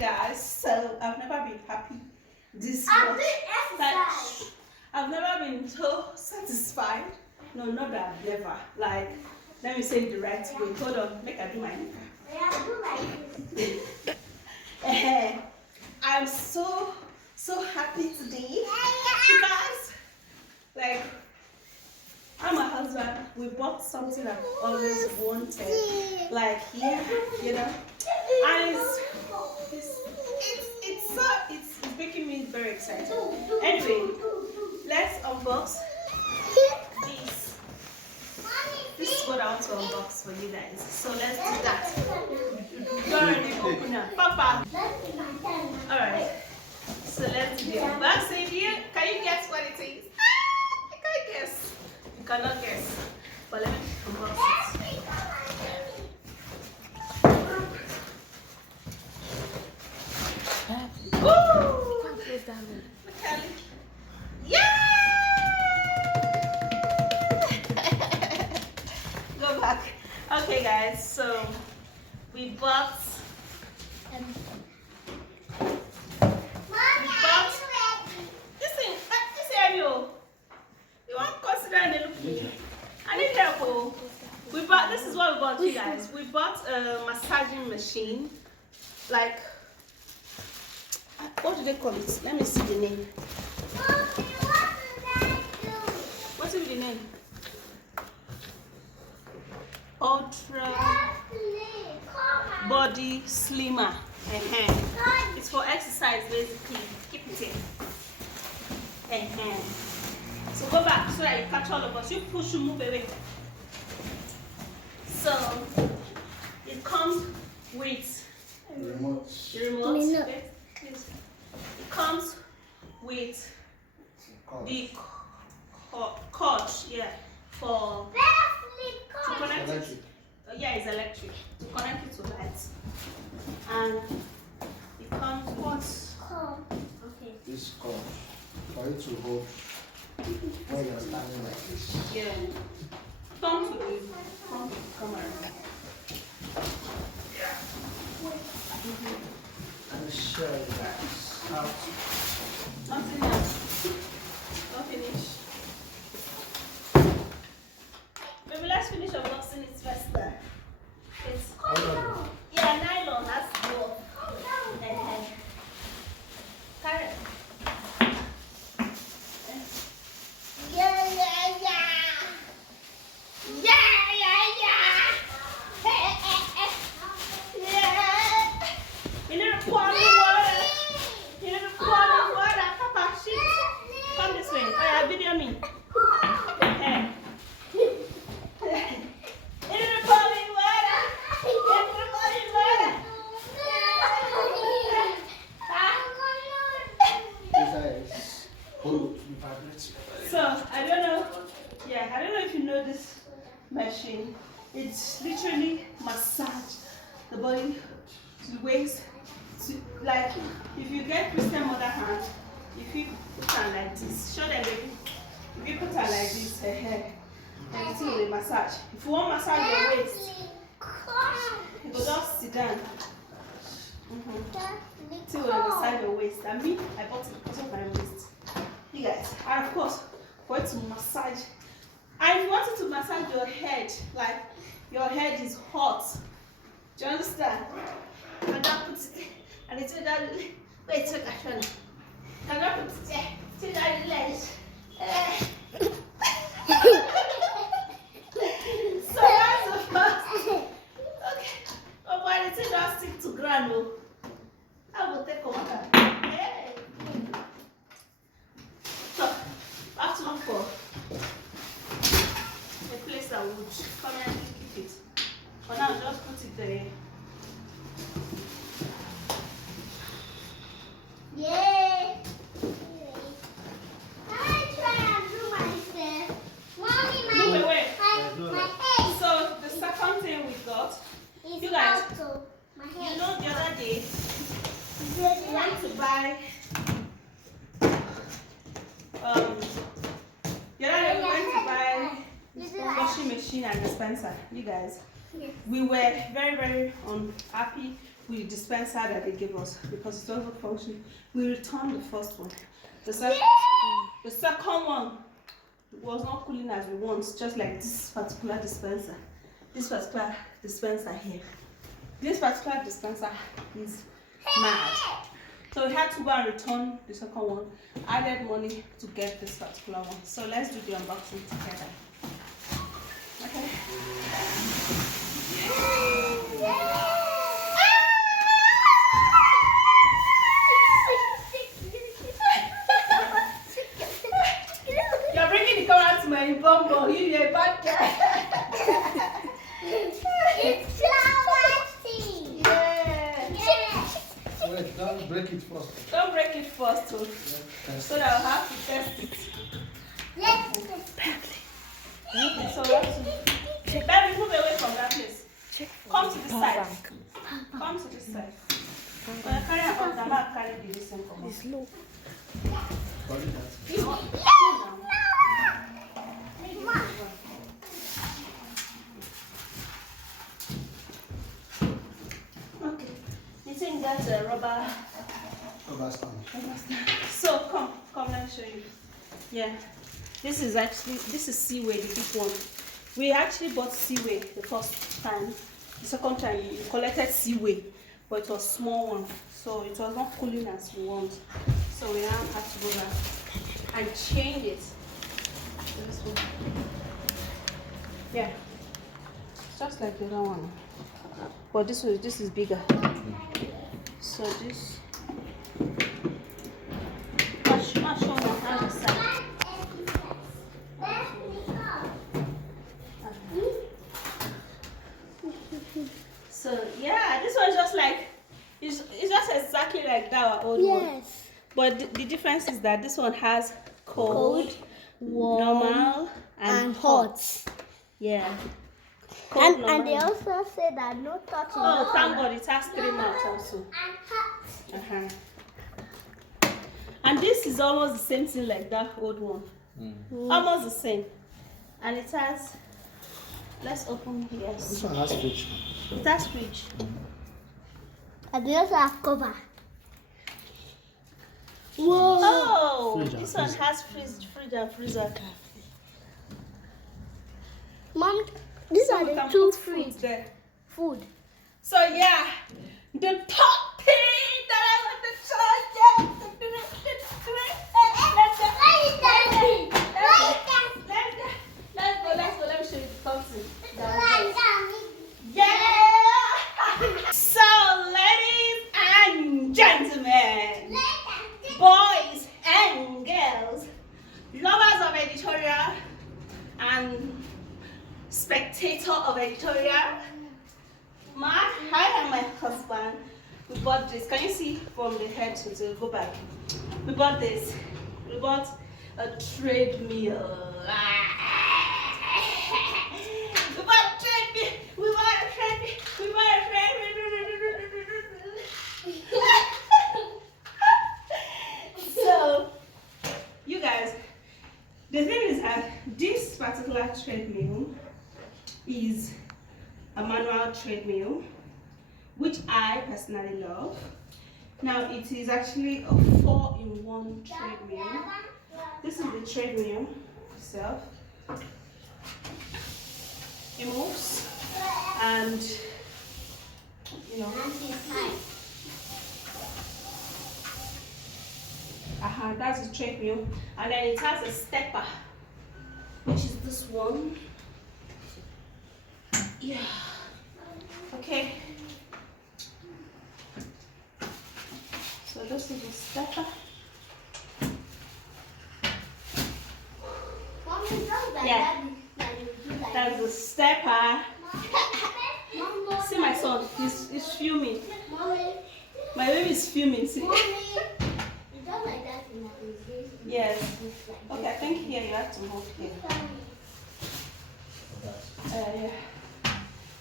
guys, so I've never been happy this much. Like, I've never been so satisfied. No, not that I've never. Like, let me say it the right way. Hold on, make I do my I'm so happy today because, like, I'm a husband. We bought something I've always wanted, like here, you know, and it's making me very excited. Anyway, let's unbox this. This is what I want to unbox for you guys. So let's do that. You already open up, Papa. Alright. So let's do the unboxing. Can you guess what it is? I can't guess. You cannot guess. But let me unbox it. Woo! Yeah! Go back. Okay, guys. So we bought. You want to consider any looking? I need help. Oh. We bought. This is what we bought, you guys. We bought a massaging machine. Like, what do they call it? Let me see the name. What's the name? Ultra Body Slimmer. It's for exercise, basically. Keep it in. So go back so that you catch all of us. You push, you move away. So it comes with remote. Okay. It comes with the cord, yeah, for to connect it. Yeah, it's electric. To connect it to lights, and it comes with this cord for it to hold when you're standing like this. Yeah. Come to the front of the camera. Yeah. Let me show you guys how to. Nothing else. Not finish. Maybe let's finish unboxing it first then. It's yeah, nylon, that's good. Carry it. You need to pour me water. You need to pour me water. Papa, shit. Come this way. Oh yeah, video me. You need to pour me water. You need to pour me water. So, I don't know. Yeah, I don't know if you know this machine. It's literally massage the body to the waist. Like, if you get Christian mother hand, if you put her like this, show them baby. If you put her like this, her hair, everything will massage. If you want to massage your waist, you go just sit down. Till you massage your waist. And me, I bought it because of my waist. You guys, and of course, for it to massage. And if you wanted to massage your head, like your head is hot. Do you understand? And that puts it, and it's that. Wait, take a shot. And that puts it to that legs. So that's the first. Okay. Oh, but it's not stick to ground. I will take a water. Hey. So, I have to look for a place that would come here and keep it. For now, just put it there. Yeah. I try and do myself. Mommy, Wait. my head. So, the second thing we got, It's you guys, also my head. you know the other day, we went to buy, the other day we went to buy washing machine and dispenser, you guys. We were very, very unhappy with the dispenser that they gave us because it wasn't functioning. We returned the first one. The second one was not cooling as we want, just like this particular dispenser. This particular dispenser here. This particular dispenser is mad. So we had to go and return the second one. Added money to get this particular one. So let's do the unboxing together. Okay. You're bringing the camera to my bumble. You're a bad guy. It's flowery. Yeah. Wait, don't break it first. Don't break it first, too. So that I'll have to test it. Let's So let's baby, move away from that place. Come to this side. Come to this side. When I carry a box, I'm not carry the listen for me. It's low. Okay. You think that's a rubber? So come, let me show you. Yeah. This is Seaway, the big one. We actually bought Seaway the first time. The second time you collected Seaway, but it was small one. So it was not cooling as we want. So we now have to go back and change it to this one. Yeah. Just like the other one. But this is bigger. So this I'll show you how to side. So yeah, this one's just like it's just exactly like that old one. Yes. But the difference is that this one has cold, warm, normal, and hot. Yeah. Cold, And normal, they also say that no touching. oh, thank God, it has 3 mouths also. And this is almost the same thing like that old one. Almost the same. And it has, let's open here. This one has fridge. It has fridge. And they also have cover. Whoa! Oh, Fridge and this one freezer. has fridge and freezer. Mom, these So are we the can two put food fridge there. food. So yeah, the top thing that I want to show let's go. Let me show you the top thing. Yeah! So ladies and gentlemen, boys and girls, lovers of editorial and spectator of editorial, I and my husband, we bought this. Can you see from the head to go back? We bought this. We bought a treadmill. We bought a treadmill. We bought a treadmill. We bought a treadmill. So, you guys, the thing is that this particular treadmill is a manual treadmill, which I personally love. Now it is actually a 4-in-1 treadmill. This is the treadmill itself. It moves and that's the treadmill, and then it has a stepper, which is this one. Yeah. Okay. So this is the stepper. Yeah. That's the stepper. See my son, he's fuming. My baby is fuming. See? Yes. Okay, I think here you have to move here. Yeah.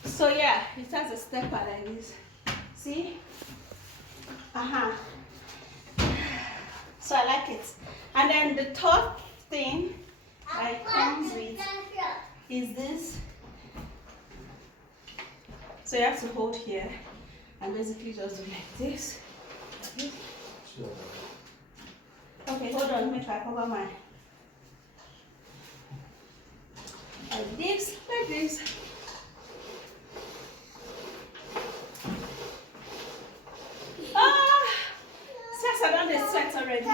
So yeah, it has a stepper like this. See? So I like it. And then the top thing I comes with is this So you have to hold here and basically just do like this. Sure. Okay, hold on, make I cover my like this, like this. Ah, since I done the sweat already. Oh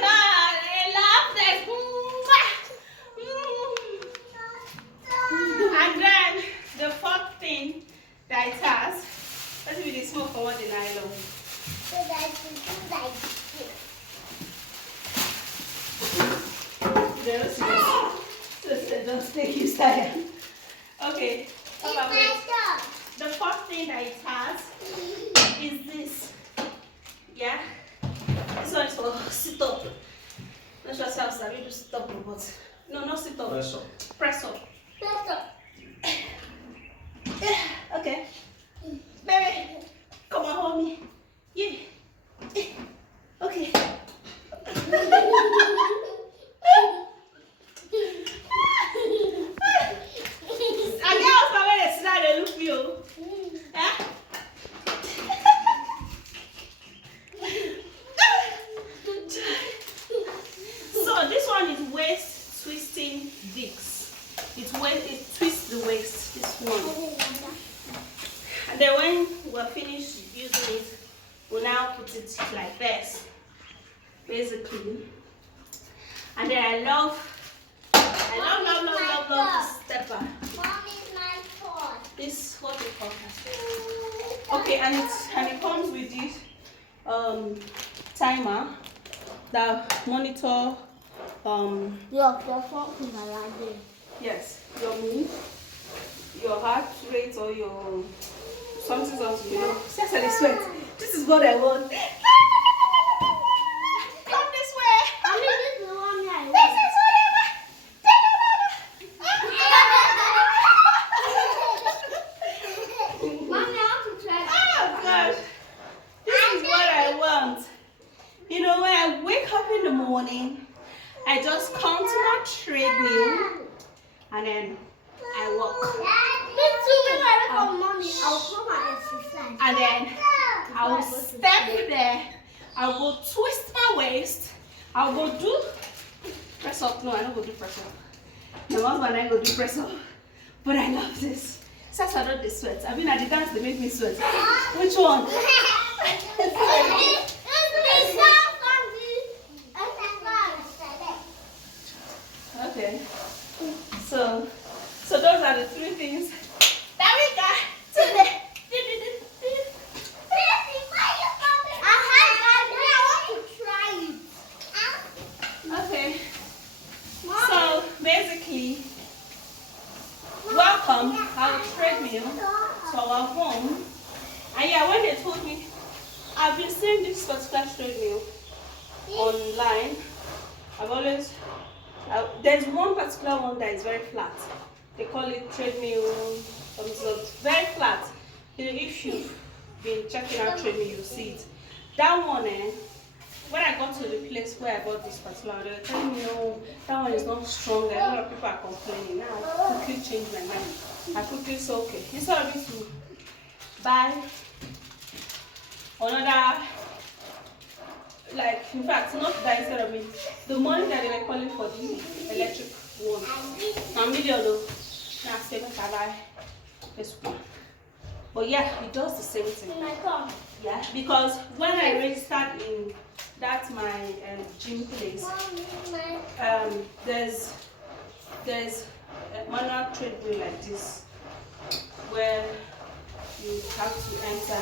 God, I love this. And then the fourth thing that it has, let's be the smoke for what the nylon. Just take you style. Okay. The fourth thing that it has is this. Yeah. This one is for sit up. Not sure how to do sit up, but no, not sit up. Press up. Press up. Okay. Baby, come on, hold me. Yeah. Okay. So this one is waist twisting discs. It twists the waist. This one. And then when we're finished using it, we'll now put it like this, basically. And then I love this stepper. This what we call it. Okay, and it comes with this timer that monitor yes, your mood, your heart rate, or your something else, you know. Seriously, sweat. This is what I want. Come this way. This is what I want. Mommy, I want to try. Oh gosh, this is what I want. You know, when I wake up in the morning, I just come to my treadmill and then I walk. Me too. When I wake up, mommy, I'll come and exercise. And then I will step there. I'll go twist my waist. I'll go do press up. No, I don't go do press up. My husband and I go do press up. But I love this. Since I don't the sweat. I mean, at the dance they make me sweat. Which one? Okay. So those are the three things that we got today. Okay. So basically, welcome our treadmill to our home. And yeah, when they told me, I've been seeing this particular treadmill online. I've always there's one particular one that is very flat. They call it treadmill, very flat. You know, if you've been checking out treadmill, you'll see it. That one, when I got to the place where I bought this particular, they were telling me, no, that one is not strong. A lot of people are complaining. Now I quickly changed my mind. I quickly said, okay, instead of me to buy another, like, in fact, not buy instead of me, the money that they were calling for the electric one, $1 million though. Now I say, I buy this one. But yeah, it does the same thing. Yeah, because when I registered in my gym place, there's a manual treadmill like this where you have to enter.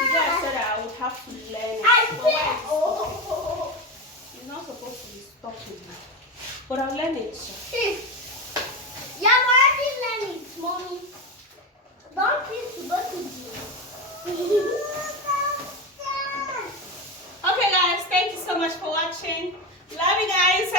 The guy said I would have to learn it. It's not supposed to be stuck with me, but I'll learn it. Yeah, I'm already learning, mommy. Don't need to go to gym. Okay guys, thank you so much for watching. Love you guys.